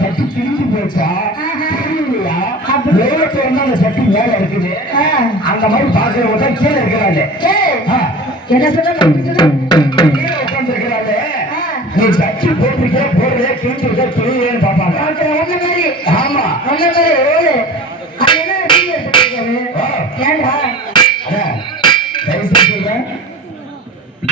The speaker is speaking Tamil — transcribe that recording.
சட்டி கிழிஞ்சு போச்சா அந்த சட்டி மேல இருக்குது அந்த மாதிரி பாக்குறவங்க கீழே இருக்கிறாங்க என்ன சொல்ல கீழே உட்கார்ந்து இருக்கிறாங்க நீ சட்டி போட்டிருக்க போடுற கிழிஞ்சிருக்க கிழியன்னு பாப்பாங்க ஆமா ஏண்டா சொல்றேன்